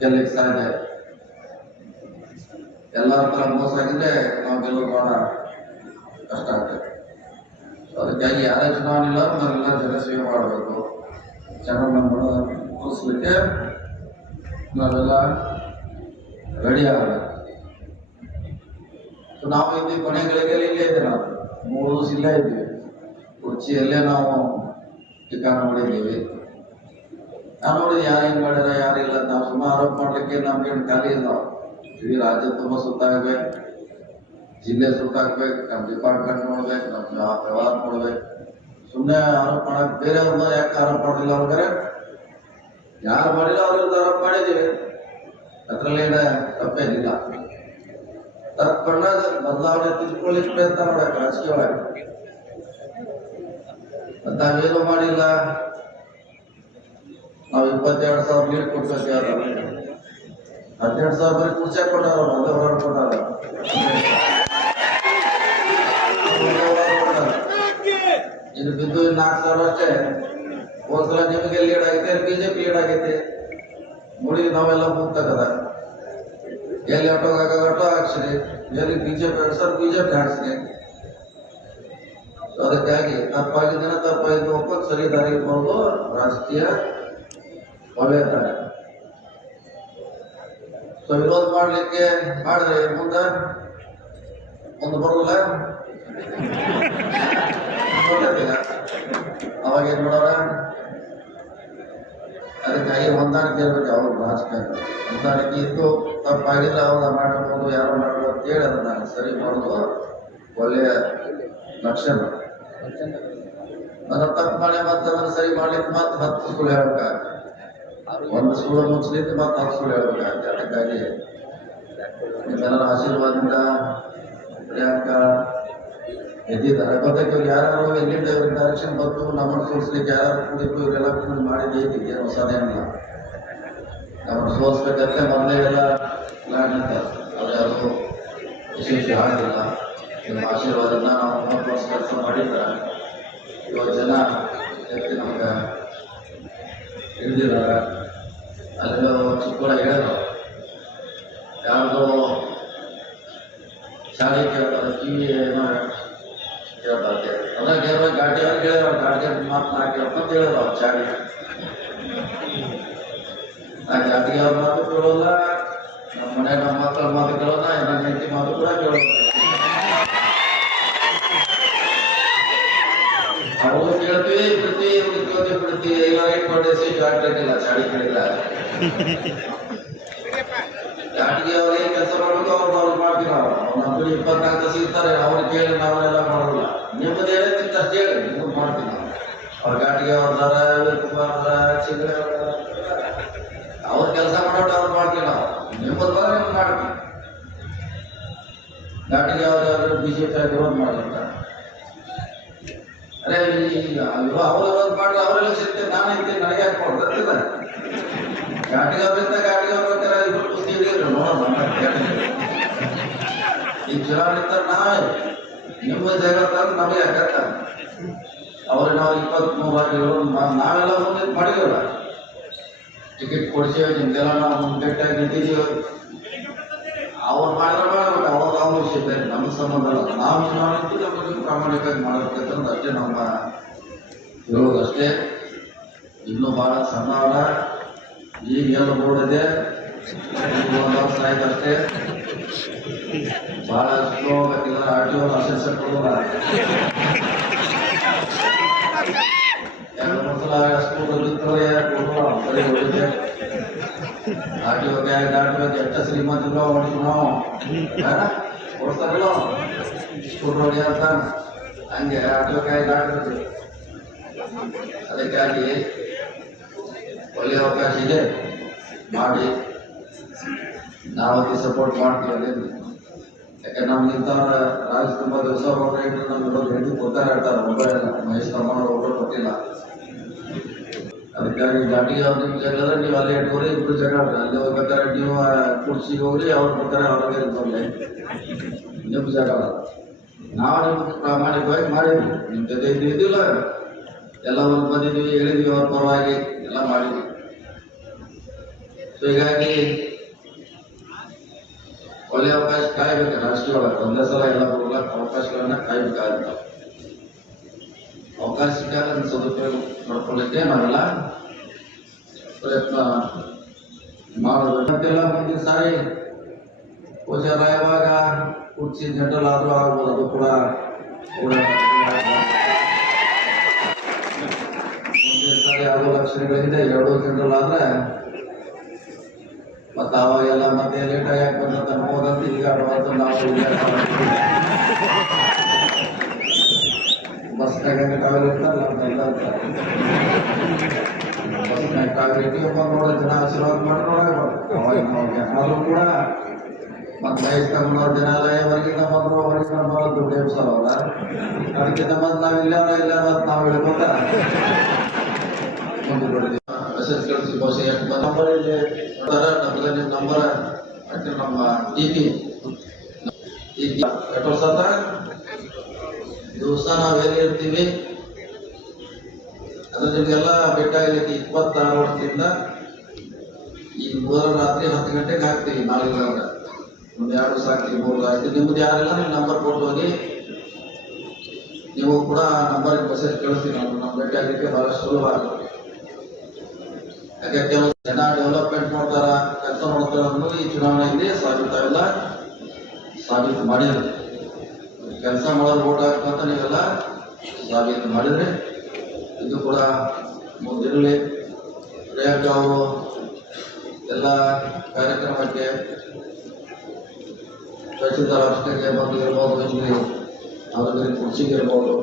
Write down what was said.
ಗೆಲ್ಲಕ್ಕೆ ಸಾಧ್ಯ. ಎಲ್ಲರ ತರ ಮೋಸ ಆಗಿದ್ರೆ ನಾವು ಗೆಲ್ಲೋದು ಬಹಳ ಕಷ್ಟ ಆಗ್ತದೆ. ಅದಕ್ಕಾಗಿ ಯಾರೇ ಚುನಾವಣೆ ಇಲ್ಲ ನಾವೆಲ್ಲ ಜನಸೇವೆ ಮಾಡಬೇಕು. ಜನರನ್ನು ಉಳಿಸ್ಲಿಕ್ಕೆ ನಾವೆಲ್ಲ ರೆಡಿ ಆಗಬೇಕು. ನಾವು ಇದ್ದೀವಿ ಕೊನೆ ಗಳಿಗೆಯಲ್ಲಿ ಇಲ್ಲೇ ಇದ್ದೀವಿ. ನಾವು 3 ದಿವಸ ಇಲ್ಲೇ ಇದ್ದೀವಿ. ಕುರ್ಚಿಯಲ್ಲೇ ನಾವು ಠಿಕಾಣ ಮಾಡಿದ್ದೀವಿ. ನಾವು ನೋಡಿದ್ವಿ ಯಾರು ಹೆಂಗ್ ಮಾಡ್ಯಾರ ಯಾರಿಲ್ಲ. ನಾವು ಸುಮ್ಮನೆ ಆರೋಪ ಮಾಡ್ಲಿಕ್ಕೆ ನಮ್ಗೇನು ಖಾಲಿ ಇಲ್ಲ. ಇಡೀ ರಾಜ್ಯ ತುಂಬ ಸುತ್ತಾಗ್ಬೇಕು, ಜಿಲ್ಲೆ ಸುತ್ತಾಕ್ಬೇಕು, ನಮ್ಮ ಡಿಪಾರ್ಟ್ಮೆಂಟ್ ನೋಡ್ಬೇಕು, ನಮ್ಮ ವ್ಯವಹಾರ ನೋಡ್ಬೇಕು. ಸುಮ್ಮನೆ ಆರೋಪ ಮಾಡಕ್ ಬೇರೆಯವ್ರನ್ನ ಯಾಕೆ ಆರೋಪ ಮಾಡಿಲ್ಲ ಅವ್ರಿಗೆ? ಯಾರು ಮಾಡಿಲ್ಲ ಅವ್ರಿಗೆ ಆರೋಪ ಮಾಡಿದ್ದೀವಿ. ಅದ್ರಲ್ಲೇನ ತಪ್ಪೇನಿಲ್ಲ. ತಪ್ಪಣ್ಣ ಬದಲಾವಣೆ ತಿಳ್ಕೊಳ್ಳಿಕ್ಕೆ ಪ್ರಯತ್ನ ಮಾಡಕ್ ರಾಜಕೀಯವಾಗಿ. ಮತ್ತ ನಾವೇನು ಮಾಡಿಲ್ಲ. ನಾವು 22,000 ಲೀಡ್ ಕೊಡ್ಬೇಕು. ಯಾರು 12,000 ಬರೀ ಕುರ್ಚಿ ಕೊಟ್ಟಾರ, ಅದೇ ಹೊರ ಕೊಟ್ಟಾರ. ಇನ್ನು ಬಿದ್ದು 4,000 ಅಷ್ಟೇ. ಹೋದ್ಸಲ ನಿಮಗೆ ಲೀಡ್ ಆಗೈತೆ, ಬಿಜೆಪಿ ಲೀಡ್ ಆಗೈತೆ. ನೋಡಿ ನಾವೆಲ್ಲ ಮುಗ್ತಕ್ಕದ. ಎಲ್ಲಿ ಆಟೋ ಹಾಕ್ಸಿರಿ, ಎಲ್ಲಿ ಬಿಜೆಪಿ ಹಾಕ್ಸರ್ ಬಿಜೆಪಿ ಹಾಕ್ಸಿರಿ. ಅದಕ್ಕಾಗಿ ತಪ್ಪಾಗಿದ್ದೇನೆ, ತಪ್ಪಾಗಿದ್ದು ಒಪ್ಪತ್ತು ಸರಿ ದಾರಿಗೆ ಬರೋದು ರಾಜಕೀಯ ಒಳ್ಳೆಯ ದಾರಿ. ವಿರೋಧ ಮಾಡ್ಲಿಕ್ಕೆ ಮಾಡಿದ್ರೆ ಮುಂದೆ ಬರೋದಿಲ್ಲ. ಅವಾಗ ಏನ್ ಮಾಡೋರ? ಅದಕ್ಕಾಗಿ ಹೊಂದಾಣಿಕೆ ಇರ್ಬೇಕು. ಅವ್ರು ರಾಜಕಾರಣ ಹೊಂದಾಣಿಕೆ ಇದ್ದು ತಪ್ಪಾಗಿದ್ರೆ ಅವ್ರ ಮಾಡಬಹುದು, ಯಾರು ಮಾಡ್ಬೋದು ಅಂತೇಳಿ ಅದನ್ನ ಸರಿ ಮಾಡೋದು ಒಳ್ಳೆಯ ಲಕ್ಷಣ. ಅದನ್ನ ತಪ್ಪು ಮಾಡಿ ಮತ್ತೆ ಅದನ್ನ ಸರಿ ಮಾಡ್ಲಿಕ್ಕೆ ಮತ್ತೆ 10 ಸುಳ್ಳು ಹೇಳ್ಬೇಕಾಗುತ್ತೆ. 1 ಸುಳ್ಳು ಮುಚ್ಚಲಿಕ್ಕೆ ಮತ್ತೆ 10 ಸುಳ್ಳು ಹೇಳ್ಬೇಕಾಗುತ್ತೆ. ಅದಕ್ಕಾಗಿ ನಿಮ್ಮೆಲ್ಲರ ಆಶೀರ್ವಾದದಿಂದ ಪ್ರಿಯಾಂಕಾ ಎದ್ದಿದ್ದಾರೆ. ಗೊತ್ತಾಯ್ತು ಯಾರು ಎಲ್ಲಿಂದ ಇವ್ರ ಡೈರೆಕ್ಷನ್ ಬಂತು, ನಮ್ಮನ್ನು ಸೋಲಿಸ್ಲಿಕ್ಕೆ ಯಾರು ಕೂಡಿದ್ರು, ಇವರೆಲ್ಲ ಕೂಡಿ ಮಾಡಿದ್ದು ಐತಿ. ಏನು ಹೊಸದೇನಿಲ್ಲ. ನಮ್ಮನ್ನು ಸೋಲಿಸ್ಬೇಕಂದ್ರೆ ಮೊದಲೇ ಎಲ್ಲ ಪ್ಲಾನ್ ಅಂತ ಅದು ಯಶಸ್ವಿ ಆಗಿಲ್ಲ. ನಿಮ್ಮ ಆಶೀರ್ವಾದನ ನಾವು 30 ವರ್ಷ ಕೆಲಸ ಮಾಡಿದ್ರೆ 7 ಜನ ಎತ್ತಿ ನಮ್ಗೆ ಹಿಡಿದಿದ್ದಾರೆ. ಅಲ್ಲೆಲ್ಲ ಚಿಕ್ಕಳ ಹೇಳಿದ್ರು, ಯಾರ್ದು ಶಾಲೆ ಕೇಳ್ತಾರೆ, ಕಿವಿ ಏನೋ ಕೇಳ್ತಾರೆ. ಅದಾಗ ಗಾಡಿಯವ್ರು ಕೇಳಿದ್ರು, ಗಾಡಿ ಮಾತು ನಾ ಕೇಳ್ಕೊಂತ ಹೇಳಿದ್ರು. ಅವ್ರು ಚಾಡಿ ಆ ಗಾಡಿಗೆ ಅವ್ರ ಮಾತು ಕೇಳೋಲ್ಲ, ನಮ್ಮ ಮನೆ ನಮ್ಮ ಮಕ್ಕಳ ಮಾತು ಕೇಳೋಲ್ಲ, ನನ್ನ ಹೆಂಡತಿ ಮಾತು ಕೂಡ ಕೇಳೋಲ್ಲ. ಅವರು ಕೇಳ್ತೀವಿ ಬಿಡ್ತೀವಿ ಎಲ್ಲ ಇಟ್ಕೊಂಡಿಸಿ ಇಲ್ಲ ಚಾಡಿ ಕೇಳಿಲ್ಲ. ಗಾಡಿಗೆ ಅವ್ರಿಗೆ ಕೆಲಸ ಮಾಡ್ಬೇಕು, ಅವ್ರು ಮಾಡ್ತೀವಿ. ನಾವು ನಮ್ಗೆ 24 ತಾಸು ಇರ್ತಾರೆ. ಅವ್ರು ಕೇಳಿ ನಾವೆಲ್ಲ ಮಾಡೋಲ್ಲ. ನಿಮ್ಮದು ಏನಂತ ಅಷ್ಟೇ ಹೇಳಿ ನಿಮ್ಗೆ ಮಾಡ್ತೀವಿ ನಾವು. ಅವ್ರ ಗಾಡಿಗೆ ಅವ್ರದಾರ ಕುಮಾರ ಚಿಂಗ್ರೆ ಅವ್ರ ಕೆಲಸ ಮಾಡೋದು ಅವ್ರು ಮಾಡ್ತೀವಿ ನಾವು. ನಿಮ್ಮದು ಬರ ನಿಮ್ಗೆ ಮಾಡ್ತೀವಿ. ಗಾಡಿಗೆ ಅವ್ರು ಬಿಜೆಪಿ ವಿರೋಧ ಮಾಡಿರ್ತಾರೆ. ಅರೆ ಈಗ ಅವ್ರು ವಿರೋಧ ಮಾಡಿದ್ರೆ ಅವರೆಲ್ಲ ಸಿಗ್ತೇವೆ, ನಾನು ಇರ್ತೀನಿ, ನನಗೆ ಯಾಕೆ ಕೊಡ್ತಿಲ್ಲ. ಗಾಡಿಗೆ ಅವ್ರಿಂದ ಗಾಡಿಗೆ ಅವ್ರ ಇಬ್ಬರು ಕುಸ್ತಿ ಹಿಡಿದ್ರು ನೋಡೋಣ. ಈ ಚುನಾವಣೆ ನಾವೇ ನಿಮ್ಮ ಜಾಗ ತಂದು ನಮಗೆ ಯಾಕತ್ತ ಅವ್ರಿಗೆ ನಾವು 23 ರಾಜ್ಯಗಳು ನಾವೆಲ್ಲ ಮುಂದೆ ಮಾಡಿದೀವಲ್ಲ. ಟಿಕೆಟ್ ಕೊಡ್ಸೇವೆ, ನಿಮ್ಗೆಲ್ಲ ನಾವು ಮುಂದೆಟ್ಟಾಗಿ ನಿಂತಿದ್ದೀವಿ. ಅವ್ರು ಮಾಡಿದ್ರೆ ಮಾಡ್ಬೇಕು, ಅವ್ರು ವಿಷಯ ನಮ್ಮ ಸಂಬಂಧ ಅಲ್ಲ. ನಾವು ಚುನಾವಣೆ ನಮಗೆ ಪ್ರಾಮಾಣಿಕವಾಗಿ ಮಾಡಬೇಕಂತಂದು ಅಷ್ಟೇ ನಮ್ಮ ಹೇಳೋದಷ್ಟೇ. ಇನ್ನೂ ಬಹಳ ಸಣ್ಣ ಅಲ್ಲ. ಈಗ ಏನು ನೋಡಿದೆ 1 ವರ್ಷ ಆಯ್ತಷ್ಟೇ. ಬಹಳ ಸ್ಲೋ ಆಗತ್ತಿಲ್ಲ. RTO ಲೈಸೆನ್ಸ್ ಕೊಡೋಲ್ಲ. 2-3 ಸಲ ಸ್ಕೂಲ್ ಬಿತ್ತವ್ರೆ ಕೊಡೋಲ್ಲ. ಸರಿ ಹೊಡಿದೆ. RTO ದಾಟಬೇಕು. ಎಷ್ಟು ಶ್ರೀಮಂತರು ಹೊಡಿತೀವಿ ನಾವು, ಕೊಡ್ತಾರಲ್ಲ ಸ್ಕೂಲ್ ಹೊಡಿ ಅಂತ. ಹಂಗೆ RTO ದಾಟಬೇಕು. ಅದಕ್ಕಾಗಿ ಒಳ್ಳೆಯ ಅವಕಾಶ ಇದೆ, ಮಾಡಿ ನಾವಲ್ಲಿ ಸಪೋರ್ಟ್ ಮಾಡ್ತೀವಿ. ಅದೇನು ಯಾಕಂದ್ರೆ ನಮ್ಗೆ ಇಂಥವ್ರ ರಾಜ ತುಂಬ ದಿವಸ ಹೋಗ್ರೆ ನಮ್ಗೆ ಹೆಣ್ಣು ಕೊಡ್ತಾರೆ ಹೇಳ್ತಾರೆ. ಮೊಬೈಲ್ ಮಹೇಶ್ ತಮ್ಮ ಒಬ್ಬರು ಕೊಟ್ಟಿಲ್ಲ. ಅದಕ್ಕಾಗಿ ಘಾಟಿಗೆ ಅವ್ರು ನಿಮ್ಗೆ ಜಗಳ ನೀವು ಅಲ್ಲೇ ಇಟ್ಕೋರಿ, ಇಬ್ಬರು ಜಗಳ ಅಲ್ಲಿ ಹೋಗ್ಬೇಕಾದ್ರೆ ನೀವು ಕುರ್ಚಿಗೆ ಹೋಗ್ರಿ, ಅವ್ರು ಬರ್ತಾರೆ ಅವ್ರಿಗೆ ಇರ್ತವ್ರೆ. ನಿಮ್ಮ ಜಗಳ ನಾವು ನಿಮ್ಗೆ ಪ್ರಾಮಾಣಿಕವಾಗಿ ಮಾಡಿದ್ವಿ. ನಿಮ್ಮ ಜೊತೆ ಇದ್ದಿಲ್ಲ, ಎಲ್ಲ ಒಂದು ಬಂದಿದ್ವಿ, ಹೇಳಿದ್ವಿ, ಅವ್ರ ಪರವಾಗಿ ಎಲ್ಲ ಮಾಡಿದ್ವಿ. ಸೊ ಹೀಗಾಗಿ ಒಳ್ಳೆ ಅವಕಾಶ ಕಾಯ್ಬೇಕು. ರಾಜಕೀಯ ಒಳಗೆ ಒಂದೇ ಸಲ ಎಲ್ಲ ಬರೋಲ್ಲ, ಅವಕಾಶಗಳನ್ನ ಕಾಯ್ಬೇಕಾಗುತ್ತೆ. ಅವಕಾಶ ಸಿಕ್ಕಾಗ ಅದನ್ನ ಸದುಪಯೋಗ ಮಾಡ್ಕೊಳ್ಳಿಕ್ಕೆ ನಾವೆಲ್ಲ ಪ್ರಯತ್ನ ಮಾಡಬೇಕು. ಮತ್ತೆಲ್ಲ ಮುಂದಿನ ಸಾರಿ ಗೋಚರ ಇವಾಗ ಕುರ್ಚಿ ಜನರಲ್ ಆದ್ರೂ ಆಗ್ಬೋದು, ಅದು ಕೂಡ ಮುಂದಿನ ಸಾರಿ ಆಗೋ ಲಕ್ಷಣಗಳಿಂದ 2 ಜನರಲ್ ಆದ್ರೆ ಮತ್ತೆ ಅವಾಗೆಲ್ಲ ಮತ್ತೆ ಲೇಟ್ ಆಗಿ ಬಂದಂತ ಅನ್ಬೋದಂತ ಈಗ ಅಡ್ವಾನ್ಸ್ ನಾವು ಬಸ್ನಾಗ ಕಾವೇರಿ ಇರ್ತಾರಲ್ಲ ಅಂತೆಲ್ಲ ಬಸ್ನಾಗ ಕಾವೇರಿ ಇಟ್ಟು ನೋಡೋ ಜನ ಆಶೀರ್ವಾದ ಮಾಡಿ ನೋಡಾಗ ಆದ್ರೂ ಕೂಡ ಮತ್ತೆ ವಯಸ್ಕಂಬ ಜನಾಲಯವರೆಗಿನ ಬಂದ್ರು ಹೊರಗಿನ ಬರೋ ದುಡ್ಡು ಎಬ್ಸೋಲ್ಲ. ಅದಕ್ಕಿಂತ ಮತ್ತೆ ನಾವು ಇಲ್ಲಾರ ಇಲ್ಲ ನಾವು ಹೇಳ್ಕೊತ ಮುಂದೆ ಬಿಡ್ತೀವಿ. ಮೆಸೇಜ್ ಕಳಿಸಿ ಬಹುಶಃ ಎಷ್ಟು ನಂಬರ್ ಇಲ್ಲಿ ನಮ್ಗೆ ನಿಮ್ಮ ನಂಬರ್ ನಮ್ಮ ಟಿಪಿ ಎಷ್ಟು ವರ್ಷ ದಿವಸ ನಾವು ಎಲ್ಲಿ ಇರ್ತೀವಿ ಅದು ನಿಮಗೆಲ್ಲ ಬೇಕಾಗಲಿಕ್ಕೆ 26 ವರ್ಷದಿಂದ ಈ 3 ರಾತ್ರಿ 10 ಗಂಟೆಗೆ ಹಾಕ್ತೀವಿ. 4 ಗಂಟೆ ಒಂದು 2 ದಿವಸ ಹಾಕ್ತೀವಿ, 3 ಆಯ್ತು. ನಿಮ್ದು ಯಾರೆಲ್ಲ ನೀವು ನಂಬರ್ ಕೊಟ್ಟು ಹೋಗಿ ನೀವು ಕೂಡ ನಂಬರ್ ಮೆಸೇಜ್ ಕಳಿಸ್ತೀವಿ. ನಮ್ಮ ಬೇಕಾಗಲಿಕ್ಕೆ ಬಹಳ ಸುಲಭ ಆಗುತ್ತೆ. ಯಾಕೆ ಕೆಲವು ಜನ ಡೆವಲಪ್ಮೆಂಟ್ ಮಾಡ್ತಾರ, ಕೆಲಸ ಮಾಡ್ತಾರ ಅನ್ನೋದು ಈ ಚುನಾವಣೆಯಲ್ಲಿ ಸಾಬೀತಾಗಿಲ್ಲ, ಸಾಬೀತು ಮಾಡಿದ್ರು. ಕೆಲಸ ಮಾಡೋದು ಓಟ್ ಹಾಕಂತ ನೀವೆಲ್ಲ ಸಾಬೀತು ಮಾಡಿದ್ರೆ ಇದು ಕೂಡ ಮುಂದಿರಲಿ. ಪ್ರಿಯಾಂಕಾ ಅವರು ಎಲ್ಲ ಕಾರ್ಯಕ್ರಮಕ್ಕೆ ತಹಸೀಲ್ದಾರ್ ಆಫೀಸ್ಗೆ ಬಂದು ಇರ್ಬೋದು, ಇಲ್ಲಿ ಅವರಿಗೆ ಕುರ್ಚಿಗೆ ಇರ್ಬೋದು,